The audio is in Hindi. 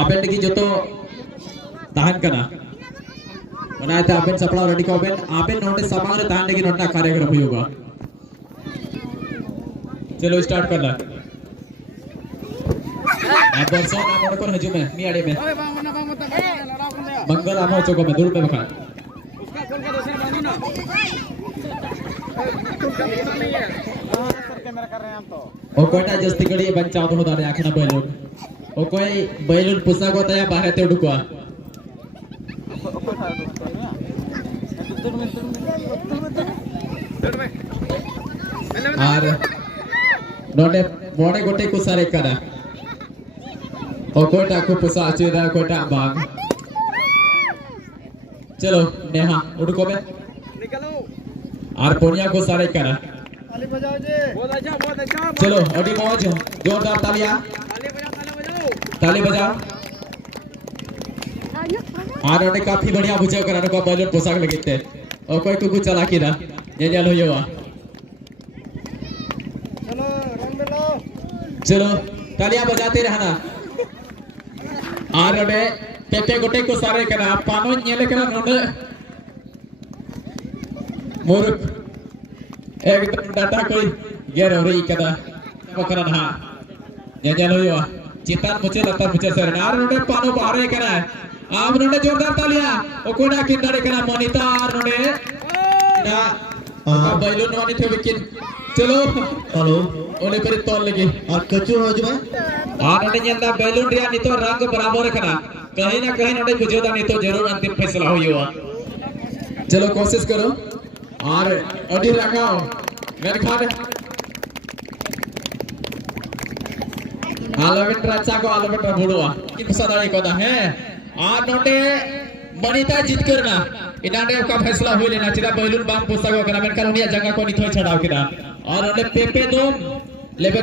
आबेन लगी जो तो ताहन करना बनाए थे आबेन सपड़ा रेडी को आबेन नोटे सामान रे ताहन लगी नोटना कार्यक्रम होगा। चलो स्टार्ट करना आप बरसों नाम नोट कर हजू में मियाड़े में मंगल आमा चौको में दूर पे बखा ओ कोटा जस्ती कड़ी बंचाओ तो होता रे आखना बैलून ओ कोई बैलून पुसा को तया बाहर ते उडुकवा और नोटे मोड़े गोटे को सारे करा ओ कोटा को पुसा आचेदा कोटा बाग चलो नेहा उडुको में और पोनिया को सारे करा ताली बजाओ जी बहुत अच्छा चलो अडी मौज जोरदार तालियां ताली बजाओ और ओटे काफी बढ़िया बुझे कराने को बैलून पोशाक लगते और कोई कुछ चला की ना ये जल हो जावा चलो रंग लो चलो तालियां बजाते रहना और ओटे पेटे गोटे को सारे करा पानो नेले करा नोंडे मुरुक एकदम डाटा कोई गेर हो रही कदा बकरा ना ये जल हो जावा चितान मुझे लता मुझे सर नार नोंडे पानो बाहर करा आप नोंडे जोरदार तालियां ओ कोना किंदारे करा मोनिता नोंडे ना बैलून वानी थे बिकिन चलो हेलो ओले पर तोल लगी और कचू हो जमा नोंडे नेंदा बैलून रिया नितो रंग बराबर करा कहीं ना कहीं नोंडे बुझेदा नहीं तो जरूर अंतिम फैसला होइयो चलो कोशिश करो और अडी रंगाओ मेरे खाने आलवेंट्रा चाको आलवेंट्रा बुड़वा कि पसंदाई कोदा है आ नोटे बनीता जीत करना इनाने का फैसला हुई लेना चिरा बैलून बांग पुस्तक करना मेन कानुनिया जगह को निथो छड़ाव किना और ओले पेपे दो लेबे